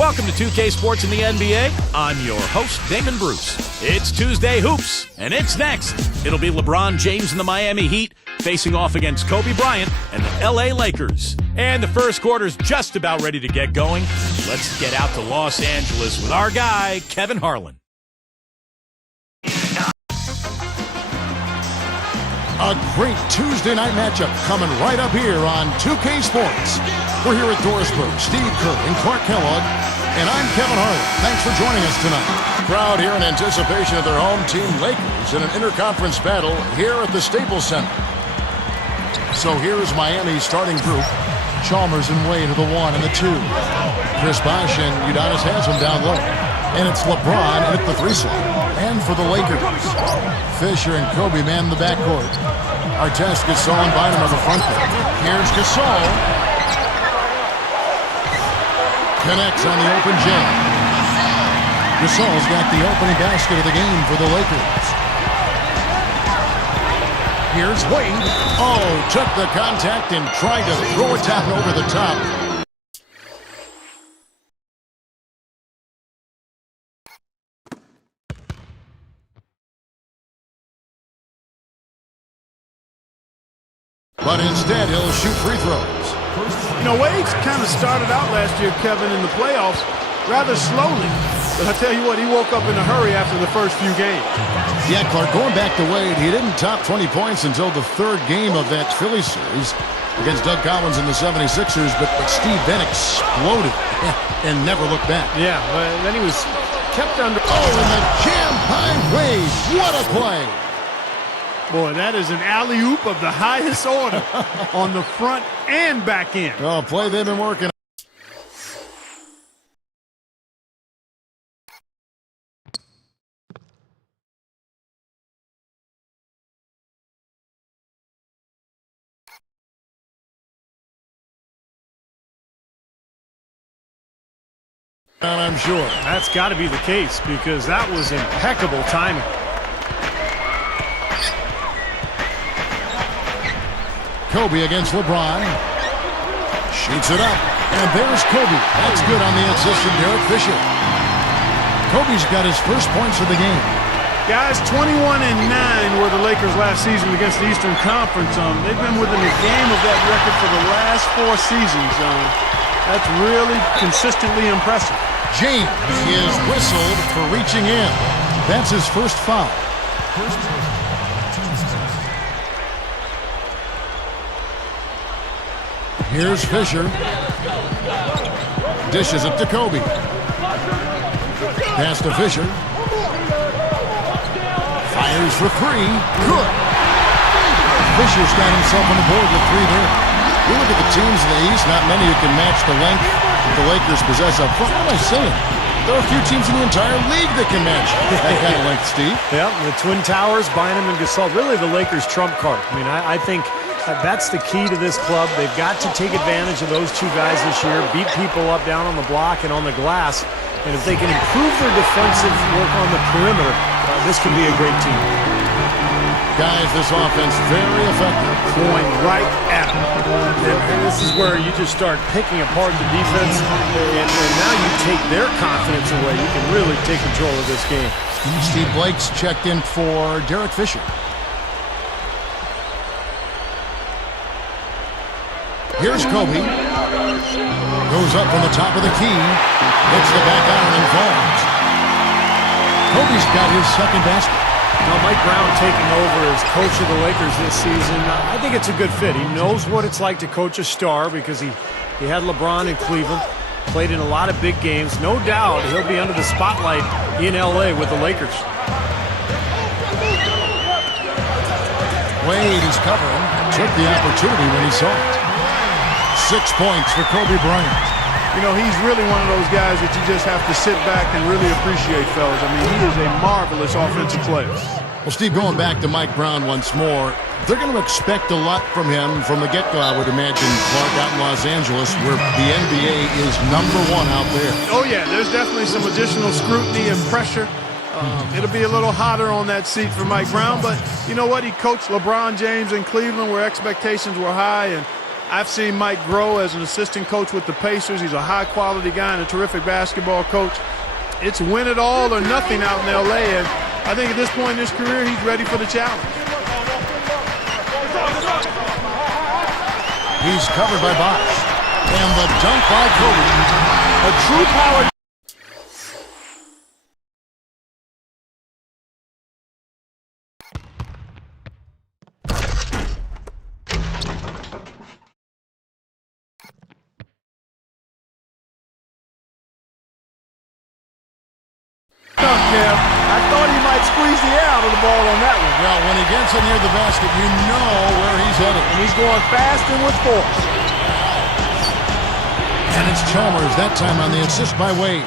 Welcome to 2K Sports in the NBA. I'm your host, Damon Bruce. It's Tuesday Hoops, and it's next. It'll be LeBron James and the Miami Heat facing off against Kobe Bryant and the LA Lakers. And the first quarter's just about ready to get going. Let's get out to Los Angeles with our guy, Kevin Harlan. A great Tuesday night matchup coming right up here on 2K Sports. We're here at Dorisburg. Steve Kerr and Clark Kellogg, and I'm Kevin Harlan. Thanks for joining us tonight. Crowd here in anticipation of their home team Lakers in an interconference battle here at the Staples Center. So here's Miami's starting group. Chalmers and Wade are the 1 and the 2. Chris Bosh and Udonis Haslem down low. And it's LeBron at the 3 slot. And for the Lakers, Fisher and Kobe man the backcourt. Artest, Gasol, and Bynum are the front court. Here's Gasol. Connects on the open jam. Gasol's got the opening basket of the game for the Lakers. Here's Wade. Oh, took the contact and tried to throw it down over the top. But instead, he'll shoot free throws. You know, Wade's kind of started out last year, Kevin, in the playoffs rather slowly. But I tell you what, he woke up in a hurry after the first few games. Yeah, Clark, going back to Wade, he didn't top 20 points until the third game of that Philly series against Doug Collins and the 76ers, but Steve Bennett exploded and never looked back. Yeah, but then he was kept under. Oh, and the jam by Wade. What a play. Boy, that is an alley-oop of the highest order on the front and back end. Oh, play they've been working on. I'm sure. That's got to be the case because that was impeccable timing. Kobe against LeBron. Shoots it up. And there's Kobe. That's good on the assist from Derek Fisher. Kobe's got his first points of the game. Guys, 21-9 were the Lakers last season against the Eastern Conference. They've been within a game of that record for the last 4 seasons. That's really consistently impressive. James is whistled for reaching in. That's his first foul. Here's Fisher. Dishes it to Kobe. Pass to Fisher. Fires for 3. Good. Fisher's got himself on the board with 3 there. You look at the teams in the East, not many who can match the length that the Lakers possess up front. What am I saying? There are a few teams in the entire league that can match that kind of length, Steve. Yeah, the Twin Towers, Bynum and Gasol, really the Lakers' trump card. I mean, I think that's the key to this club. They've got to take advantage of those 2 guys this year, beat people up down on the block and on the glass. And if they can improve their defensive work on the perimeter, this can be a great team. Guys, this offense very effective. Going right at him. And this is where you just start picking apart the defense, and now you take their confidence away. You can really take control of this game. Steve Blake's checked in for Derek Fisher. Here's Kobe. Goes up from the top of the key. Hits the back iron and falls. Kobe's got his second basket. Now, Mike Brown taking over as coach of the Lakers this season, I think it's a good fit. He knows what it's like to coach a star because he had LeBron in Cleveland, played in a lot of big games. No doubt he'll be under the spotlight in L.A. with the Lakers. Wade is covering. Took the opportunity when he saw it. 6 points for Kobe Bryant. You know, he's really one of those guys that you just have to sit back and really appreciate, fellas. I mean, he is a marvelous offensive player. Well, Steve, going back to Mike Brown once more, they're going to expect a lot from him from the get-go, I would imagine, Clark, out in Los Angeles, where the NBA is #1 out there. Oh, yeah, there's definitely some additional scrutiny and pressure. It'll be a little hotter on that seat for Mike Brown, but you know what? He coached LeBron James in Cleveland where expectations were high, and I've seen Mike grow as an assistant coach with the Pacers. He's a high-quality guy and a terrific basketball coach. It's win it all or nothing out in L.A., and I think at this point in his career, he's ready for the challenge. He's covered by Bosh. And the dunk by Kobe. A true power. I thought he might squeeze the air out of the ball on that one. Well, when he gets it near the basket, you know where he's headed. And he's going fast and with force. And it's Chalmers that time on the assist by Wade.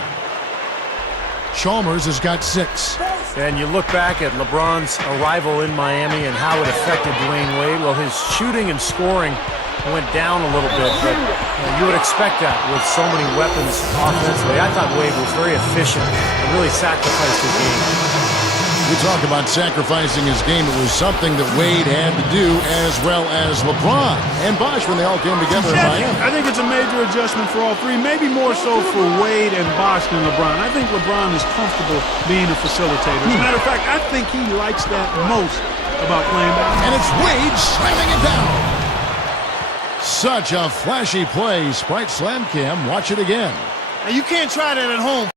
Chalmers has got 6. And you look back at LeBron's arrival in Miami and how it affected Dwayne Wade. Well, his shooting and scoring went down a little bit, but you would expect that with so many weapons offensively. I thought Wade was very efficient and really sacrificed his game. You talk about sacrificing his game. It was something that Wade had to do, as well as LeBron and Bosh when they all came together in Miami. I think it's a major adjustment for all three, maybe more so for Wade and Bosh than LeBron. I think LeBron is comfortable being a facilitator. As a matter of fact, I think he likes that most about playing basketball. And it's Wade slamming it down. Such a flashy play. Sprite Slam Cam, watch it again. Now, you can't try that at home.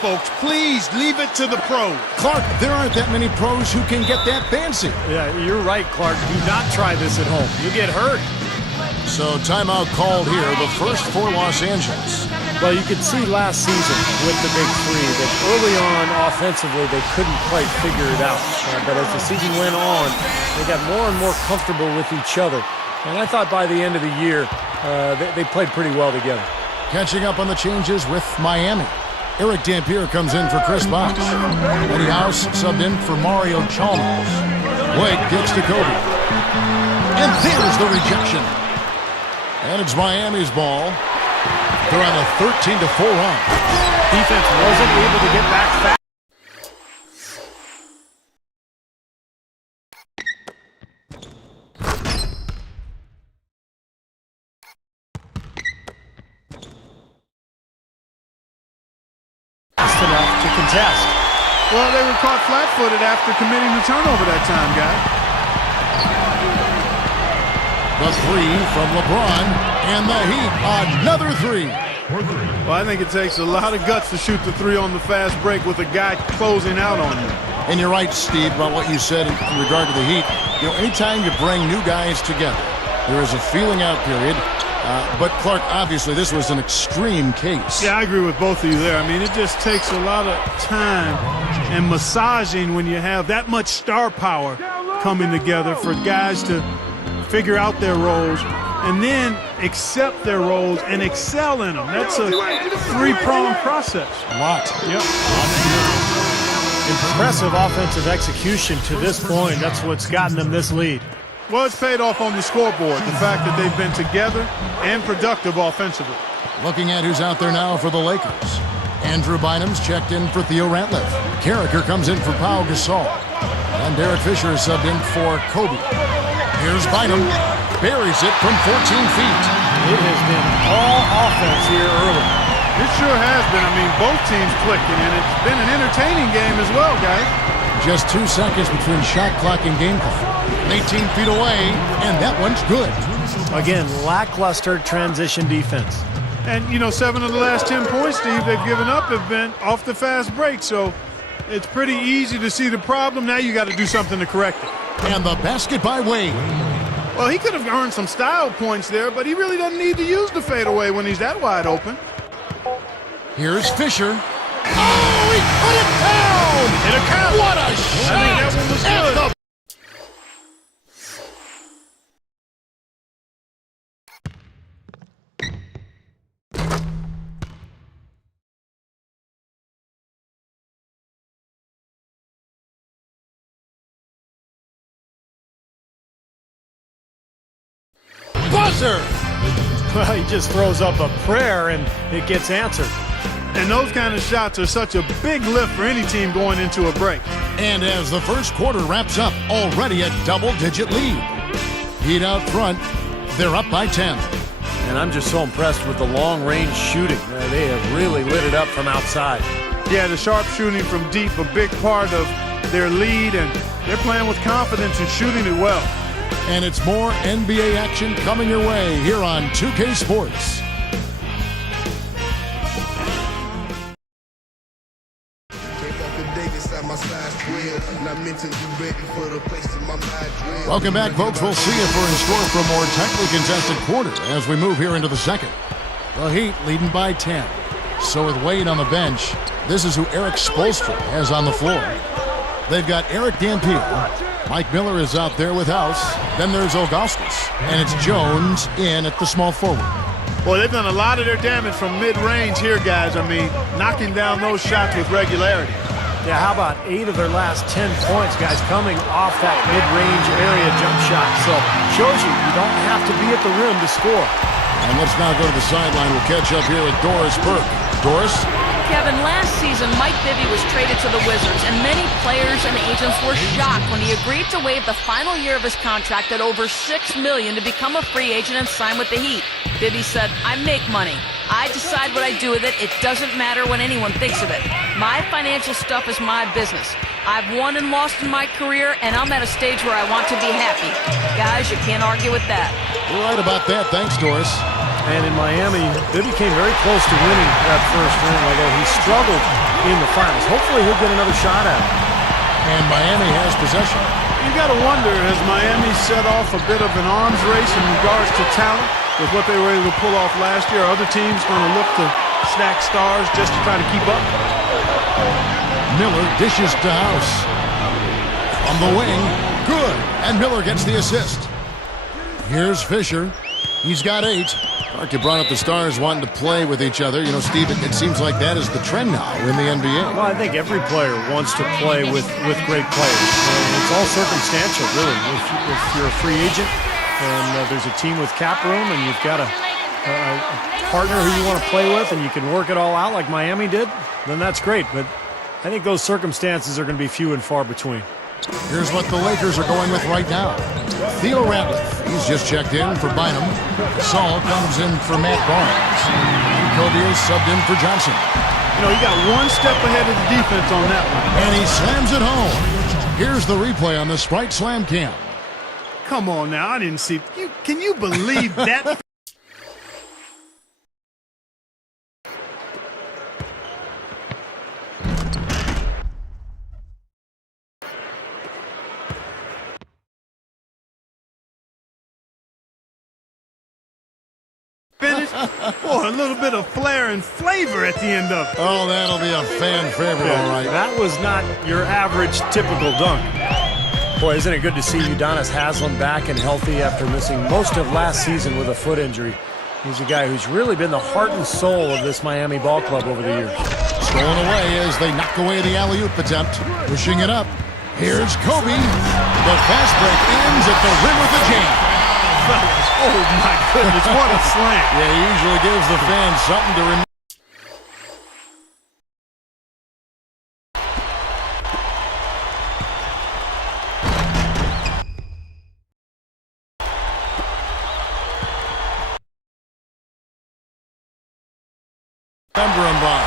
Folks, please leave it to the pros. Clark, there aren't that many pros who can get that fancy. Yeah, you're right, Clark. Do not try this at home. You get hurt. So timeout called here, the first for Los Angeles. Well, you could see last season with the big three that early on offensively they couldn't quite figure it out. But as the season went on, they got more and more comfortable with each other. And I thought by the end of the year, they played pretty well together. Catching up on the changes with Miami. Eric Dampier comes in for Chris Bosh. Eddie House subbed in for Mario Chalmers. Blake gets to Kobe. And there's the rejection. And it's Miami's ball. They're on a 13-4 run. Defense wasn't able to get back fast. Enough to contest. Well, they were caught flat-footed after committing the turnover that time, guys. The three from LeBron, and the Heat, another three. Well, I think it takes a lot of guts to shoot the three on the fast break with a guy closing out on you. And you're right, Steve, about what you said in regard to the Heat. You know, anytime you bring new guys together, there is a feeling out period. But, Clark, obviously, this was an extreme case. Yeah, I agree with both of you there. I mean, it just takes a lot of time and massaging when you have that much star power coming together for guys to figure out their roles and then accept their roles and excel in them. That's a three-pronged process. A lot. Yep. Impressive offensive execution to this point. That's what's gotten them this lead. Well, it's paid off on the scoreboard, the fact that they've been together and productive offensively. Looking at who's out there now for the Lakers. Andrew Bynum's checked in for Theo Ratliff. Carricker comes in for Pau Gasol. And Derek Fisher is subbed in for Kobe. Here's Bynum. Buries it from 14 feet. It has been all offense here early. It sure has been. I mean, both teams clicking, and it's been an entertaining game as well, guys. Just 2 seconds between shot clock and game clock. 18 feet away, and that one's good. Again, lackluster transition defense. And, you know, 7 of the last 10 points, Steve, they've given up have been off the fast break. So it's pretty easy to see the problem. Now you got to do something to correct it. And the basket by Wade. Well, he could have earned some style points there, but he really doesn't need to use the fadeaway when he's that wide open. Here's Fisher. Oh, he put it down! It'll count. What a shot! I think that one was At good. the buzzer. Well, he just throws up a prayer and it gets answered. And those kind of shots are such a big lift for any team going into a break. And as the first quarter wraps up, already a double-digit lead. Heat out front, they're up by 10. And I'm just so impressed with the long-range shooting. They have really lit it up from outside. Yeah, the sharp shooting from deep, a big part of their lead, and they're playing with confidence and shooting it well. And it's more NBA action coming your way here on 2K Sports. Welcome back, folks. We'll see if we're in store for a more tightly contested quarter as we move here into the second. The Heat leading by 10. So with Wade on the bench, this is who Eric Spoelstra has on the floor. They've got Eric Dampier. Mike Miller is out there with House. Then there's Augustus. And it's Jones in at the small forward. Boy, they've done a lot of their damage from mid-range here, guys. I mean, knocking down those shots with regularity. Yeah, how about 8 of their last 10 points, guys, coming off that mid-range area jump shot. So, shows you don't have to be at the rim to score. And let's now go to the sideline. We'll catch up here with Doris Burke. Doris? Kevin, last season, Mike Bibby was traded to the Wizards, and many players and agents were shocked when he agreed to waive the final year of his contract at over $6 million to become a free agent and sign with the Heat. Bibby said, "I make money. I decide what I do with it. It doesn't matter what anyone thinks of it. My financial stuff is my business. I've won and lost in my career, and I'm at a stage where I want to be happy." Guys, you can't argue with that. You're right about that. Thanks, Doris. And in Miami, Bibby came very close to winning that first ring, although he struggled in the finals. Hopefully he'll get another shot at it. And Miami has possession. You got to wonder, has Miami set off a bit of an arms race in regards to talent with what they were able to pull off last year? Are other teams going to look to stack stars just to try to keep up? Miller dishes to House. From the wing, good. And Miller gets the assist. Here's Fisher. He's got 8. Mark, you brought up the stars wanting to play with each other. You know, Steve, it seems like that is the trend now in the NBA. Well, I think every player wants to play with great players. It's all circumstantial, really. If you're a free agent and there's a team with cap room and you've got a partner who you want to play with and you can work it all out like Miami did, then that's great. But I think those circumstances are going to be few and far between. Here's what the Lakers are going with right now. Theo Ratliff, he's just checked in for Bynum. Saul comes in for Matt Barnes. And Kobe is subbed in for Johnson. You know, he got one step ahead of the defense on that one. And he slams it home. Here's the replay on the Sprite Slam Cam. Come on now, I didn't see. Can you believe that? Finish. Boy, a little bit of flair and flavor at the end of it. Oh, that'll be a fan favorite, all right. That was not your average typical dunk. Boy, isn't it good to see Udonis Haslem back and healthy after missing most of last season with a foot injury. He's a guy who's really been the heart and soul of this Miami ball club over the years. Stolen away as they knock away the alley-oop attempt. Pushing it up. Here's Kobe. The fast break ends at the rim with a jam. Oh, my goodness, what a slam. Yeah, he usually gives the fans something to remember.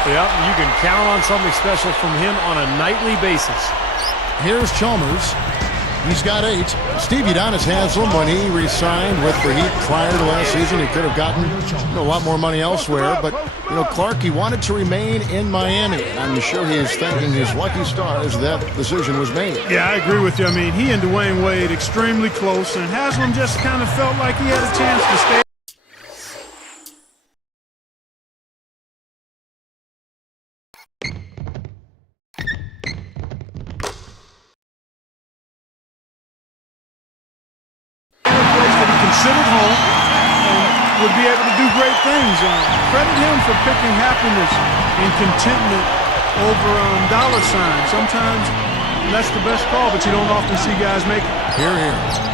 Yeah, you can count on something special from him on a nightly basis. Here's Chalmers. He's got 8. Steve Udonis Haslem, when he re-signed with the Heat prior to last season, he could have gotten a lot more money elsewhere. But, Clark, he wanted to remain in Miami. And I'm sure he is thanking his lucky stars that decision was made. Yeah, I agree with you. I mean, he and Dwayne Wade extremely close, and Haslem just kind of felt like he had a chance to stay. Considered home and would be able to do great things. Credit him for picking happiness and contentment over dollar signs. Sometimes that's the best call, but you don't often see guys make it. Here.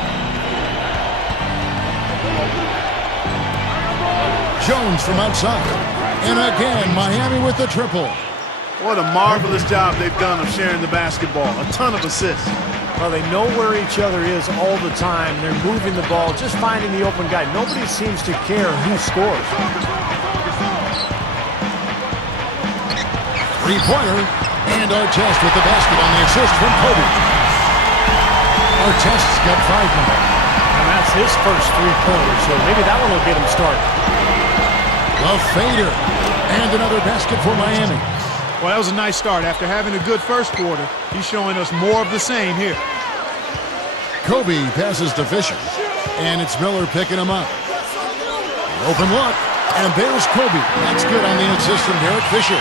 Jones from outside. And again, Miami with the triple. What a marvelous job they've done of sharing the basketball. A ton of assists. Well, they know where each other is all the time. They're moving the ball, just finding the open guy. Nobody seems to care who scores. Three-pointer. And Artest with the basket on the assist from Kobe. Artest's got 5 now. And that's his first three-pointer, so maybe that one will get him started. A fader. And another basket for Miami. Well, that was a nice start. After having a good first quarter, he's showing us more of the same here. Kobe passes to Fisher. And it's Miller picking him up. Open look. And there's Kobe. That's good on the assist from Derek Fisher.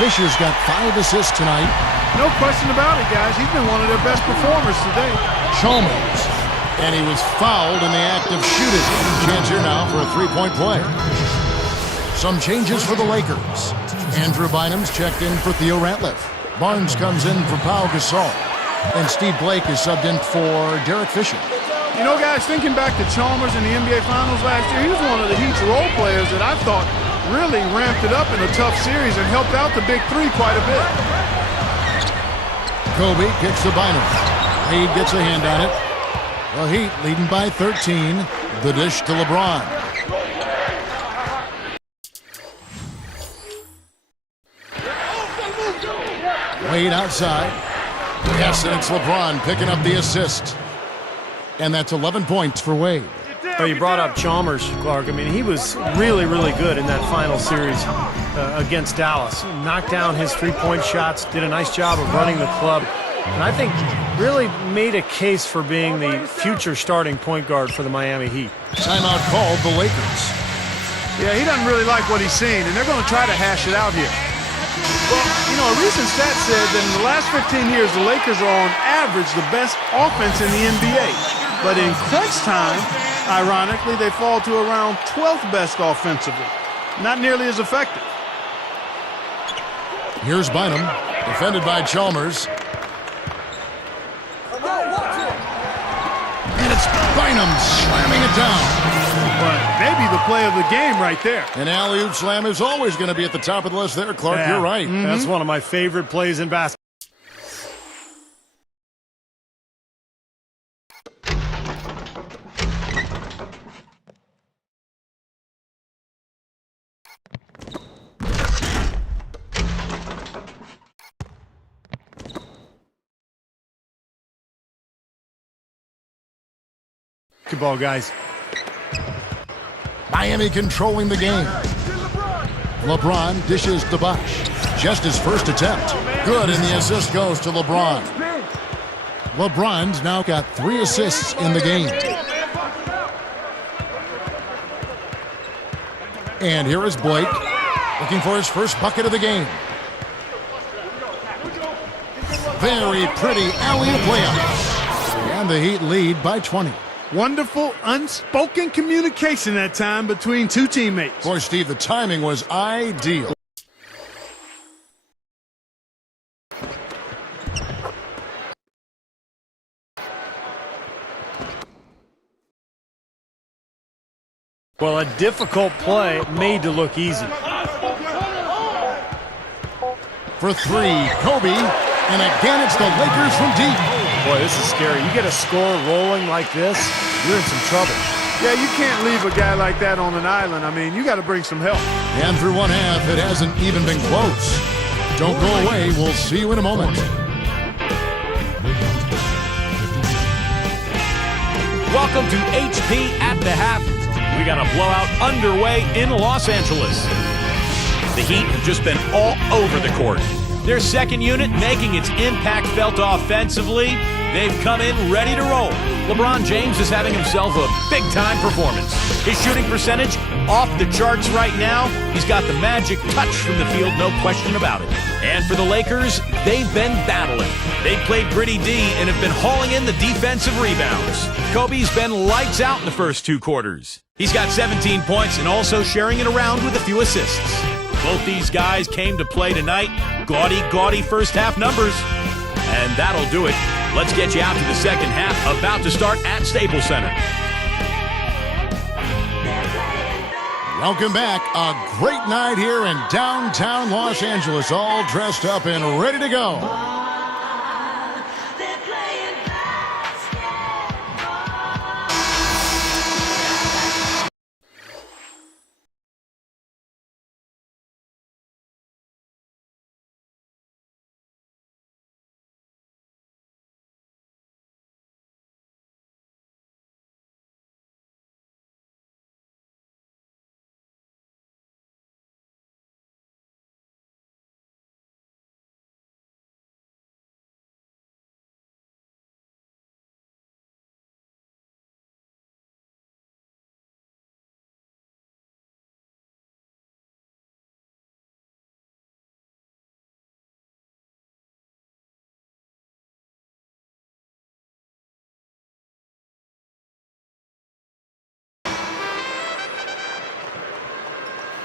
Fisher's got 5 assists tonight. No question about it, guys. He's been one of their best performers today. Chalmers. And he was fouled in the act of shooting. Chance here now for a three-point play. Some changes for the Lakers. Andrew Bynum's checked in for Theo Ratliff. Barnes comes in for Pau Gasol. And Steve Blake is subbed in for Derek Fisher. You know, guys, thinking back to Chalmers in the NBA Finals last year, he was one of the Heat's role players that I thought really ramped it up in a tough series and helped out the big three quite a bit. Kobe kicks to Bynum. Reed gets a hand on it. The Heat leading by 13. The dish to LeBron. Wade outside. Yes, and it's LeBron picking up the assist. And that's 11 points for Wade. Well, you brought up Chalmers, Clark. I mean, he was really, really good in that final series against Dallas. Knocked down his three-point shots, did a nice job of running the club, and I think really made a case for being the future starting point guard for the Miami Heat. Timeout called the Lakers. Yeah, he doesn't really like what he's seeing, and they're going to try to hash it out here. Well, you know, a recent stat said that in the last 15 years, the Lakers are on average the best offense in the NBA. But in crunch time, ironically, they fall to around 12th best offensively. Not nearly as effective. Here's Bynum, defended by Chalmers. And it's Bynum slamming it down. But maybe the play of the game right there. An alley-oop slam is always going to be at the top of the list there, Clark. Yeah. You're right. That's one of my favorite plays in basketball. Good ball, guys. Miami controlling the game. LeBron dishes to Bosh. Just his first attempt. Good, and the assist goes to LeBron. LeBron's now got 3 assists in the game. And here is Blake, looking for his first bucket of the game. Very pretty alley-oop layup. And the Heat lead by 20. Wonderful unspoken communication that time between two teammates. Boy, Steve, the timing was ideal. Well, a difficult play made to look easy. For 3, Kobe. And again, it's the Lakers from deep. Boy, this is scary. You get a score rolling like this, you're in some trouble. Yeah, you can't leave a guy like that on an island. I mean, you got to bring some help. And through one half, it hasn't even been close. Don't go away. We'll see you in a moment. Welcome to HP at the half. We got a blowout underway in Los Angeles. The Heat have just been all over the court. Their second unit making its impact felt offensively. They've come in ready to roll. LeBron James is having himself a big-time performance. His shooting percentage off the charts right now. He's got the magic touch from the field, no question about it. And for the Lakers, they've been battling. They played gritty D and have been hauling in the defensive rebounds. Kobe's been lights out in the first 2 quarters. He's got 17 points and also sharing it around with a few assists. Both these guys came to play tonight. Gaudy first half numbers. And that'll do it. Let's get you out to the second half, about to start at Staples Center. Welcome back. A great night here in downtown Los Angeles, all dressed up and ready to go.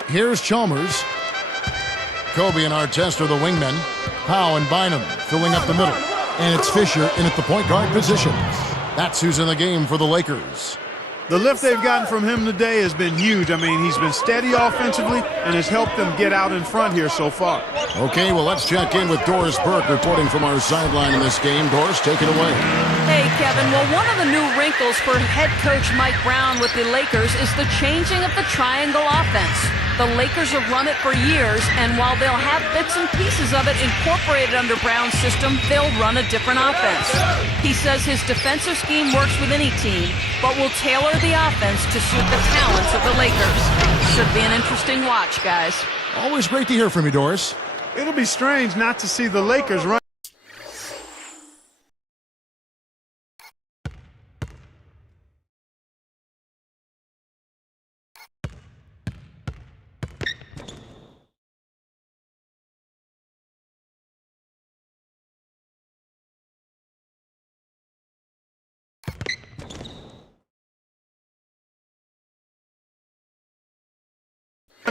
Here's Chalmers. Kobe and Artest are the wingmen. Powell and Bynum filling up the middle. And it's Fisher in at the point guard position. That's who's in the game for the Lakers. The lift they've gotten from him today has been huge. I mean, he's been steady offensively and has helped them get out in front here so far. Okay, well, let's check in with Doris Burke reporting from our sideline in this game. Doris, take it away. Hey, Kevin. Well, one of the new wrinkles for head coach Mike Brown with the Lakers is the changing of the triangle offense. The Lakers have run it for years, and while they'll have bits and pieces of it incorporated under Brown's system, they'll run a different offense. He says his defensive scheme works with any team, but will tailor the offense to suit the talents of the Lakers. Should be an interesting watch, guys. Always great to hear from you, Doris. It'll be strange not to see the Lakers run.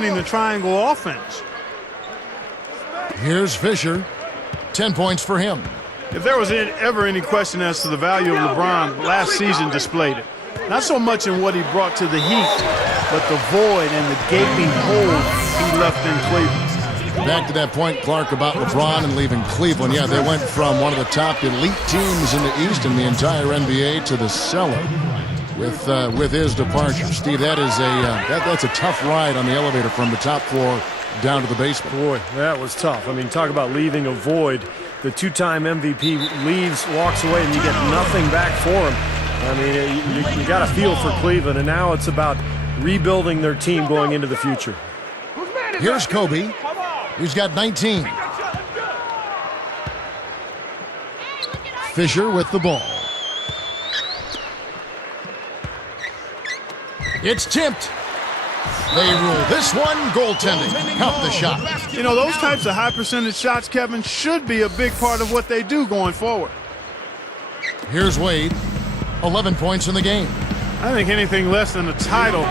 The triangle offense. Here's Fisher. 10 points for him. If there was ever any question as to the value of LeBron, last season displayed it. Not so much in what he brought to the Heat, but the void and the gaping hole he left in Cleveland. Back to that point, Clark, about LeBron and leaving Cleveland. Yeah, they went from one of the top elite teams in the East and the entire NBA to the cellar with his departure. Steve, that is that's a tough ride on the elevator from the top floor down to the basement. Boy, that was tough. I mean, talk about leaving a void. The two-time MVP leaves, walks away, and you get nothing back for him. I mean, you got to feel for Cleveland, and now it's about rebuilding their team going into the future. Here's Kobe. He's got 19. Fisher with the ball. It's tipped. They rule this one goaltending. Count the shot. You know, those types of high percentage shots, Kevin, should be a big part of what they do going forward. Here's Wade. 11 points in the game. I think anything less than a title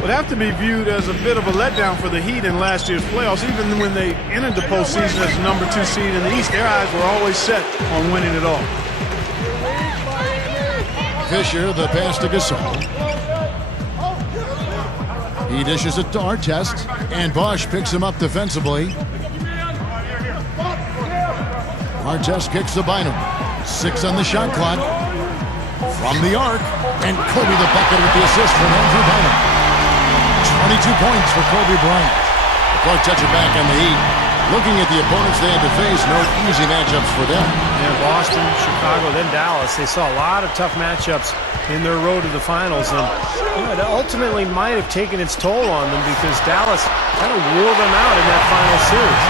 would have to be viewed as a bit of a letdown for the Heat in last year's playoffs. Even when they entered the postseason as the number 2 seed in the East, their eyes were always set on winning it all. Fisher, the pass to Gasol. He dishes it to Artest, and Bosch picks him up defensively. Artest kicks to Bynum. 6 on the shot clock. From the arc, and Kobe the bucket with the assist from Andrew Bynum. 22 points for Kobe Bryant. The Clark touch it back on the Heat. Looking at the opponents they had to face, no easy matchups for them. Yeah, Boston, Chicago, then Dallas. They saw a lot of tough matchups in their road to the finals, and it ultimately might have taken its toll on them because Dallas kind of wore them out in that final series.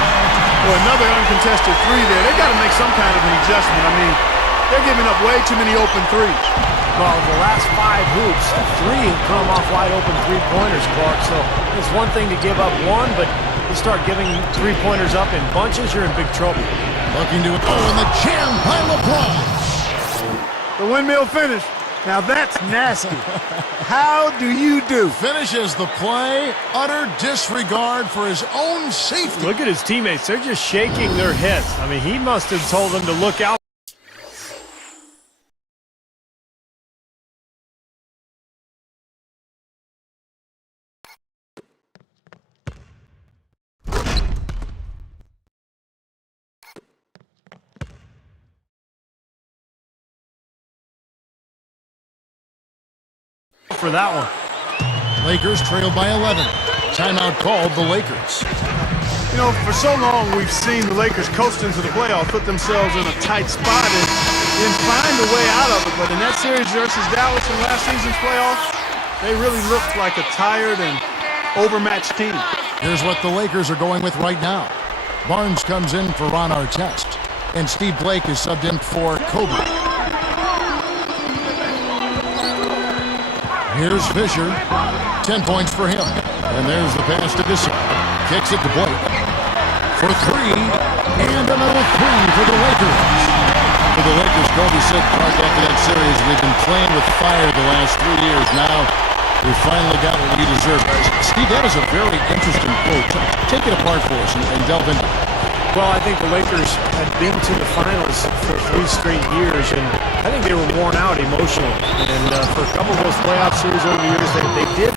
Well, another uncontested three there. They've got to make some kind of an adjustment. I mean, they're giving up way too many open threes. Well, the last 5 hoops, 3 have come off wide open three-pointers, Clark. So it's one thing to give up one, but you start giving three-pointers up in bunches, you're in big trouble. Looking to and the jam by LeBron. The windmill finish. Now that's nasty. How do you do? Finishes the play, utter disregard for his own safety. Look at his teammates. They're just shaking their heads. I mean, he must have told them to look out. for that one. Lakers trail by 11. Timeout called the Lakers. You know, for so long we've seen the Lakers coast into the playoffs, put themselves in a tight spot, and then find a way out of it. But in that series versus Dallas in last season's playoffs, they really looked like a tired and overmatched team. Here's what the Lakers are going with right now. Barnes comes in for Ron Artest, and Steve Blake is subbed in for Kobe. Here's Fisher. 10 points for him. And there's the pass to Gasol. Kicks it to Blake. For three. And another three for the Lakers. For the Lakers, Kobe said Clark after that series, we've been playing with fire the last 3 years. Now we finally got what we deserve. Steve, that is a very interesting quote. Take it apart for us and delve into it. Well, I think the Lakers had been to the finals for 3 straight years, and I think they were worn out emotionally. And for a couple of those playoff series over the years, they did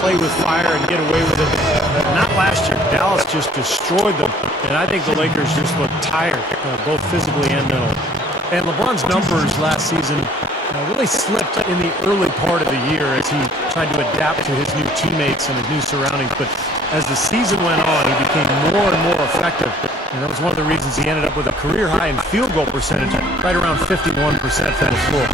play with fire and get away with it. Not last year. Dallas just destroyed them, and I think the Lakers just looked tired, both physically and mentally. And LeBron's numbers last season really slipped in the early part of the year as he tried to adapt to his new teammates and his new surroundings. But as the season went on, he became more and more effective. And that was one of the reasons he ended up with a career-high in field goal percentage, right around 51% from the floor.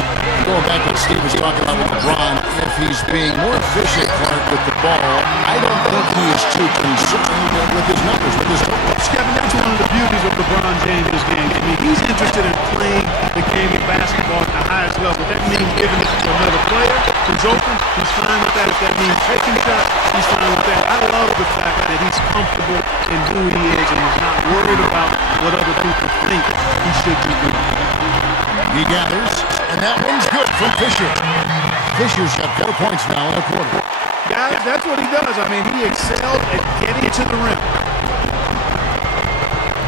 Going back to what Steve was talking about with LeBron, if he's being more efficient, Clark, with the ball, I don't think he is too concerned with his numbers, with his totals. Kevin, that's one of the beauties of LeBron James' game. I mean, he's interested in playing the game of basketball at the highest level. That means giving it to another player who's open. He's fine with that. If that means taking shots, he's fine with that. I love the fact that he's comfortable in who he is and is not worried about what other people think he should be doing. He gathers, and that one's good from Fisher. Fisher's got 4 points now in a quarter. Guys, that's what he does. I mean, he excelled at getting to the rim.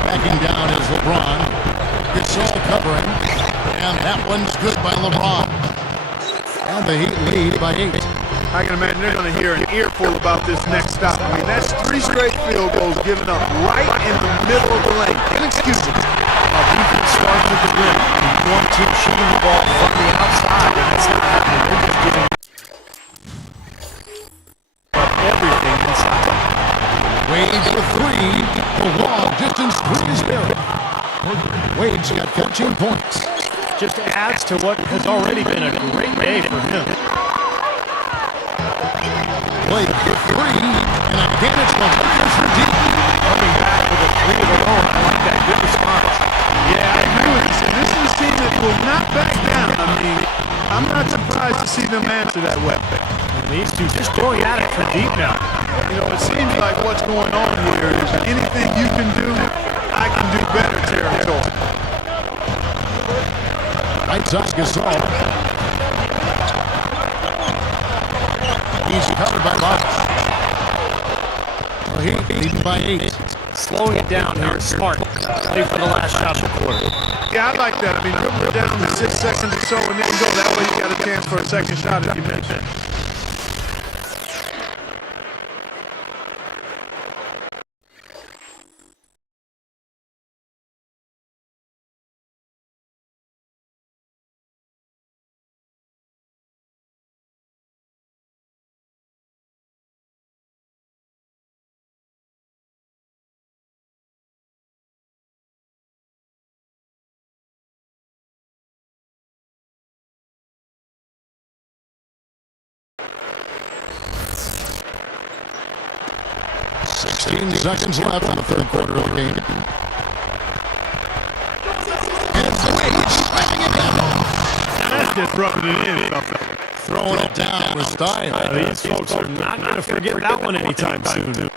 Backing down is LeBron. Gasol covering, and that one's good by LeBron. And the Heat lead by 8. I can imagine they're going to hear an earful about this next stop. I mean, that's 3 straight field goals given up right in the middle of the lane. Inexcusable. Defense starts at the rim. You want to shooting the ball from the outside, and that's not happening. They're just giving up everything inside. Wade for 3. The long distance 3 is buried. Wade's got 14 points. Just adds to what has already been a great day for him. Blake for 3, and again it's the Lakers for deep. Coming back with a 3 of their own. I like that. Good response. Yeah, I agree with you. This is a team that will not back down. I mean, I'm not surprised to see them answer that way. And these two just going at it for deep now. You know, it seems like what's going on here is anything you can do, I can do better territory. Right side Gasol. He's covered by Bosh. Well, he leading by 8. Slowing it down here. Smart. Ready for the last shot of the quarter. Yeah, I like that. I mean, dribble it down to 6 seconds or so and then go. That way you got a chance for a second shot if you miss it. Seconds left in the third quarter of the game. And it's Wade slapping it down. That's just rubbing it in. Throwing it down with style. These folks are not going to forget that one anytime soon.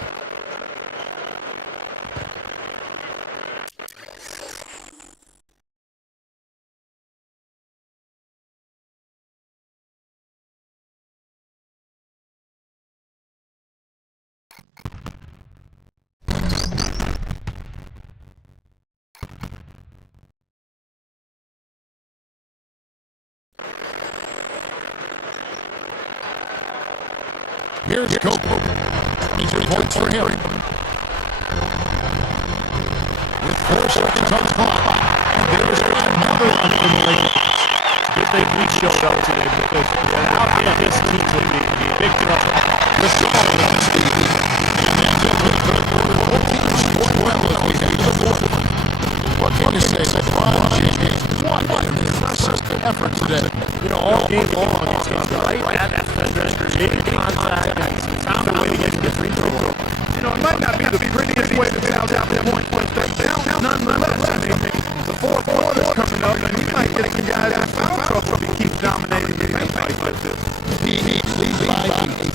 Here's Kobe. 22 points for him. With 4 seconds on the clock. And there's another one from the Lakers. Good that they need to show up today because without him, this team will be in big trouble. Let's go on, Steve. What can you say? LeBron James, what an impressive effort today. You know, all game long, he's right at that defender, creating contact, and he's found a way to get free throw. You know, it might not be the prettiest way to sound out the point, but nonetheless, I mean, the fourth quarter's coming up, and he might get some guys in foul trouble if he keeps dominating the paint like this. He leads by 8.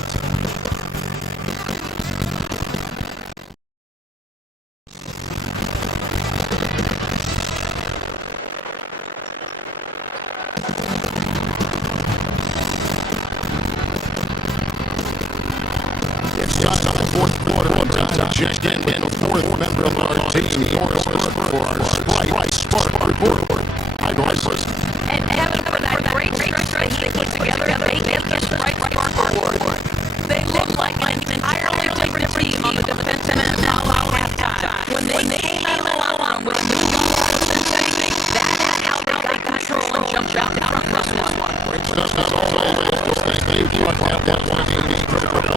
Fourth quarter, time to check in with the fourth member of our team, Doris Burke, for our Sprite Spark Report. Hi, Doris. And Kevin, for that great stretch that he put together, they get the Sprite Spark Award. They look like an entirely different team on the defensive end now at halftime. When they came out of the locker room with a new offense, that's how they got control and jumped out in front of this one. As always, thank you for that 180 critical.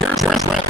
Here's Red.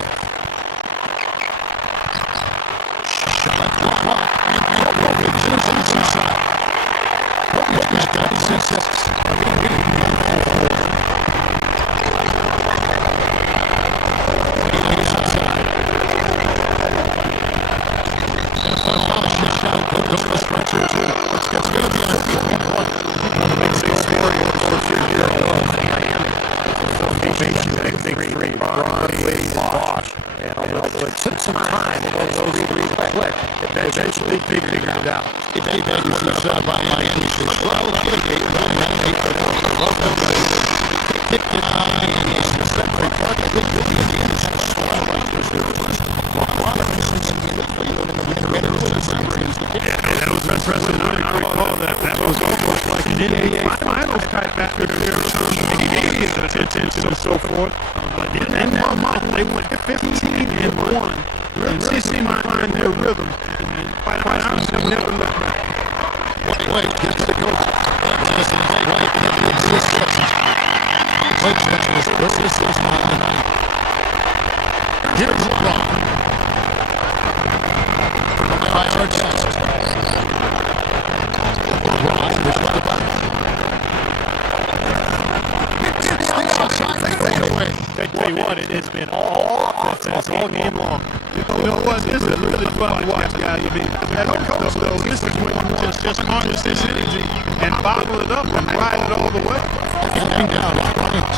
Took some time, and those three click. Eventually figured it out. If they bet you said by Miami, That was impressive. I recall that. That was almost like an NBA Finals type atmosphere. Media's attention and so forth. But in that month, they went 15-1. Really seemed to find their rhythm. And quite honestly, they've never looked back. Wait, gets the coach. Here's LeBron. By Artest. LeBron with the button. I tell you what, it's been all offense all game long. You know what? This is really fun to watch, guys. I mean, as a coach, though, this is when you want to just harness this energy and bottle it up and ride it all the way. Getting down, Bryant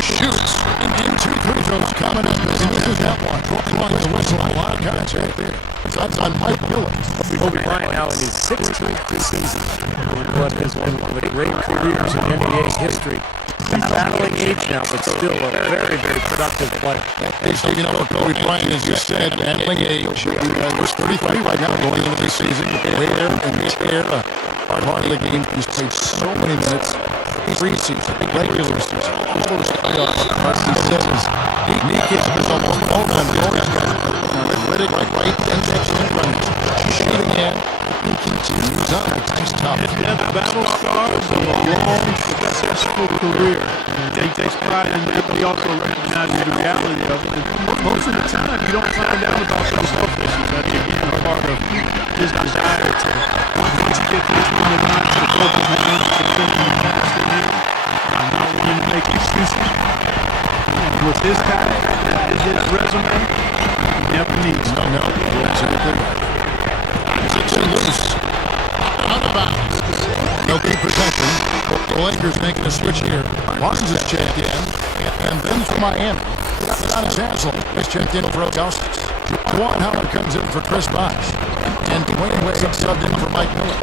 shoots, and 2 free throws coming up. This is that one. Blowing the whistle, a lot of guys right there. That's on Mike Billings. Kobe Bryant now in his 6th season. What has been one of the great careers in NBA history. He's battling age now, but still a very, very productive player. Hey, so you know, Kobe Bryant, as you said, battling age. He was 33 right now going into this season. Where in this era, part of the game, he's played so many minutes. Preseason, regular season, all those playoffs. He says he is almost all time. Athletic, like right, and running. Shooting at, he continues on. It's tough. And the battle scars of a long, successful career. He takes pride in that, but he also recognizes the reality of it. And most of the time, you don't find out about those health issues. That's, again, a part of his desire to, once you get to this one of not to focus on the past and now, I'm not willing to make excuses. With this guy, his resume, he never needs to. No, absolutely right. It's loose. Out of bounds. They'll keep possession. The Lakers making a switch here. Barnes is checked in. And then for Miami. Udonis Haslem is checked in for Augustus. Juwan Howard comes in for Chris Bosh. And Dwayne Wade subbed in for Mike Miller.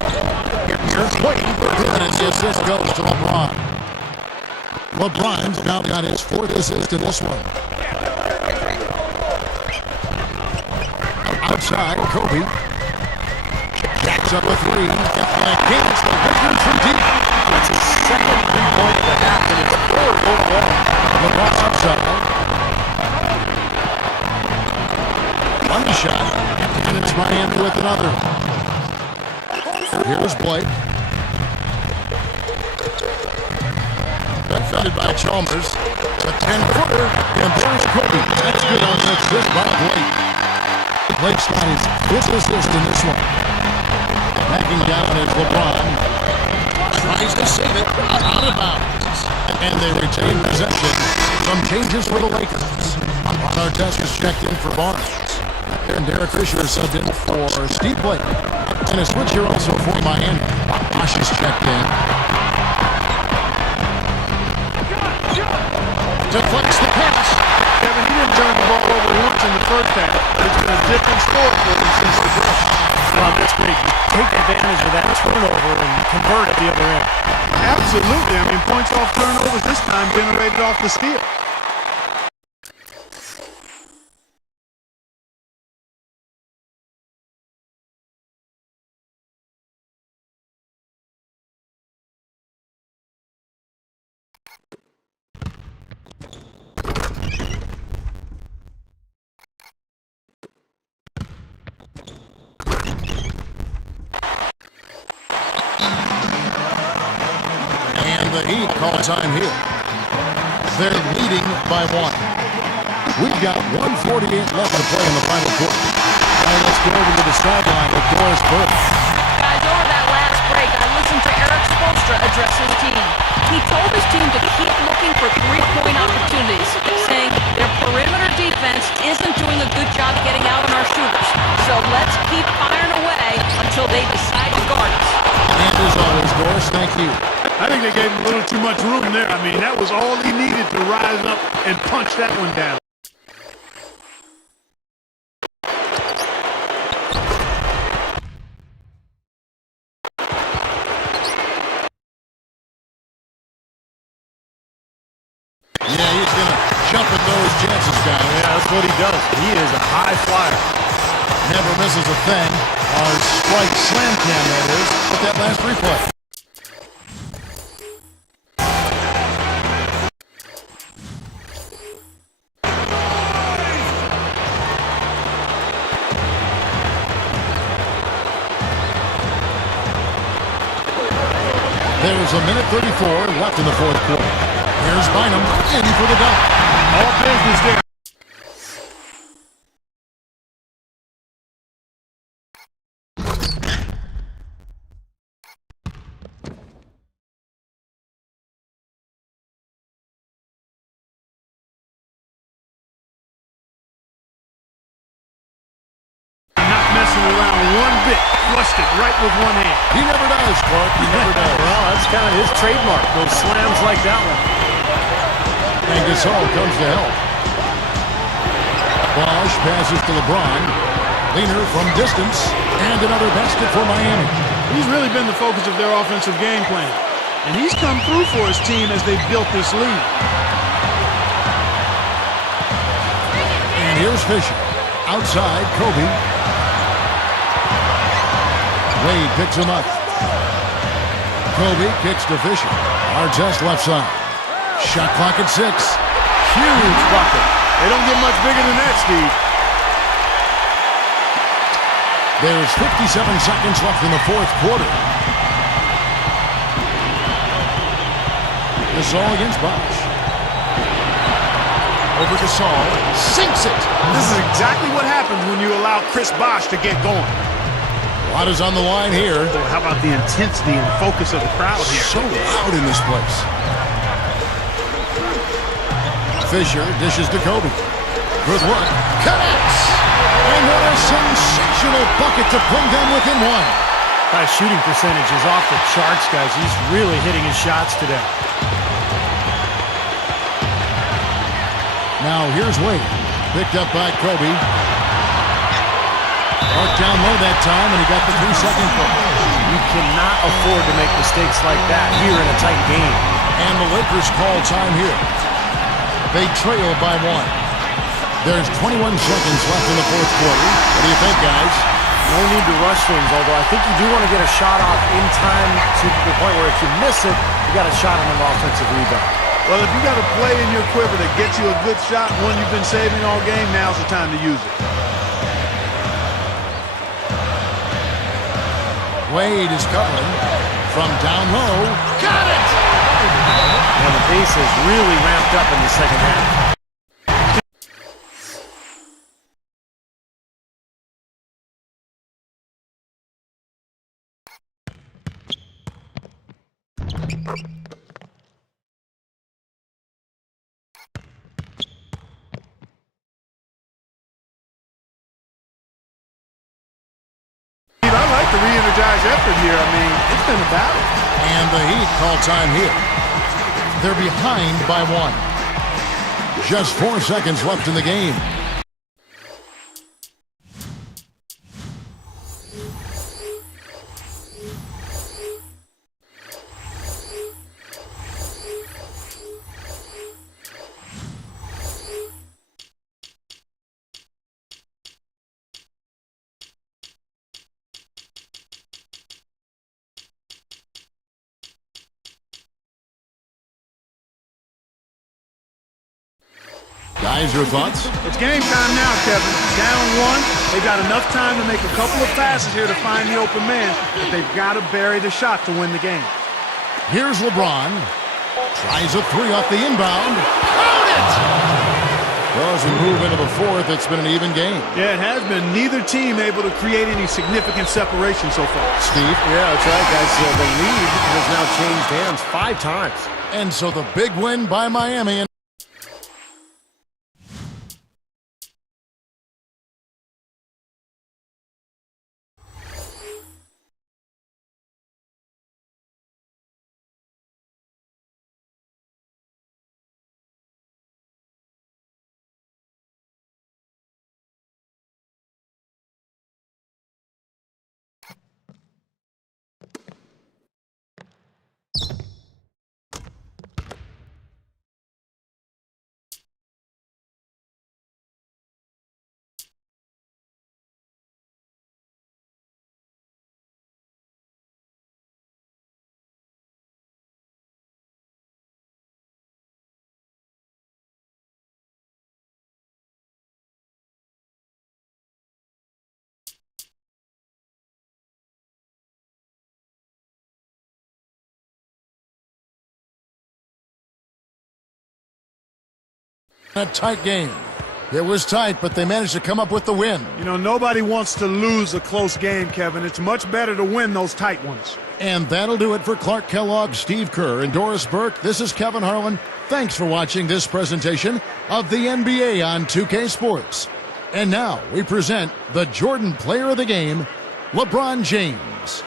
Here's Wade. And the assist goes to LeBron. LeBron's now got his 4th assist in this one. Outside, Kobe. Jacks up a 3. And against the Lakers from deep. That's his second 3-point of the half, and it's 4th overall. LeBron's outside. One shot. And it's Miami with another. Here's Blake. Defended by Chalmers. A 10-footer. And there's Kobe. That's good on the assist by Blake. Blake's got his 5th assist in this one. Backing down is LeBron. Tries to save it. Out of bounds. And they retain possession. Some changes for the Lakers. Artest is checked in for Barnes. And Derek Fisher is subbed in for Steve Blake. And a switch here also for Miami. Bosh is checked in. Deflects the pass. Kevin, he didn't turn the ball over once in the first half. It's been a different score for him since the break. Well, that's great. Take advantage of that turnover and convert at the other end. Absolutely. I mean, points off turnovers this time generated off the steal. The Heat call time here. They're leading by 1. We've got 1:48 left to play in the final quarter. All right, let's go over to the sideline with Doris Burke. Guys, over that last break, I listened to Eric Spoelstra address his team. He told his team to keep looking for 3-point opportunities, saying their perimeter defense isn't doing a good job getting out on our shooters. So let's keep firing away until they decide to guard us. And as always, Doris, thank you. I think they gave him a little too much room there. I mean, that was all he needed to rise up and punch that one down. Yeah, he's going to jump at those chances, guys. Yeah, that's what he does. He is a high flyer. Never misses a thing. Our strike slam cam, that is. But that last replay. There's a minute 34 left in the 4th quarter. Here's Bynum in for the dunk. All business there. Not messing around one bit. Flushed it right with one hand. He never does, Clark. He never does. Well, that's kind of his trademark, those slams like that one. And Gasol comes to help. Bosh passes to LeBron. Leaner from distance. And another basket for Miami. He's really been the focus of their offensive game plan. And he's come through for his team as they've built this lead. And here's Fisher. Outside, Kobe. Wade picks him up. Kobe kicks to Fisher. Artest left side. Shot clock at 6. Huge bucket. They don't get much bigger than that, Steve. There's 57 seconds left in the 4th quarter. Gasol against Bosh. Over Gasol. Sinks it. This is exactly what happens when you allow Chris Bosh to get going. A lot is on the line here. Boy, how about the intensity and focus of the crowd here? So loud in this place. Fisher dishes to Kobe. Good work. Connects! And what a sensational bucket to bring them within 1. Guy's shooting percentage is off the charts, guys. He's really hitting his shots today. Now here's Wade. Picked up by Kobe. Marked down low that time, and he got the 3-second play. You cannot afford to make mistakes like that here in a tight game. And the Lakers call time here. They trail by 1. There's 21 seconds left in the fourth quarter. What do you think, guys? No need to rush things, although I think you do want to get a shot off in time to the point where if you miss it, you got a shot on an offensive rebound. Well, if you got a play in your quiver that gets you a good shot, one you've been saving all game, now's the time to use it. Wade is covering from down low. Got it! And the pace has really ramped up in the second half. I'd like to re-energize effort here. I mean, it's been a battle. And the Heat call time here. They're behind by 1. Just 4 seconds left in the game. Guys, your thoughts? It's game time now, Kevin. Down 1. They've got enough time to make a couple of passes here to find the open man, but they've got to bury the shot to win the game. Here's LeBron. Tries a 3 off the inbound. Count it! Well, as we move into the fourth, it's been an even game. Yeah, it has been. Neither team able to create any significant separation so far. Steve? Yeah, that's right, guys. The lead has now changed hands 5 times. And so the big win by Miami. A tight game. It was tight, but they managed to come up with the win. You know, nobody wants to lose a close game, Kevin. It's much better to win those tight ones. And that'll do it for Clark Kellogg, Steve Kerr, and Doris Burke. This is Kevin Harlan. Thanks for watching this presentation of the NBA on 2K Sports. And now we present the Jordan Player of the Game, LeBron James.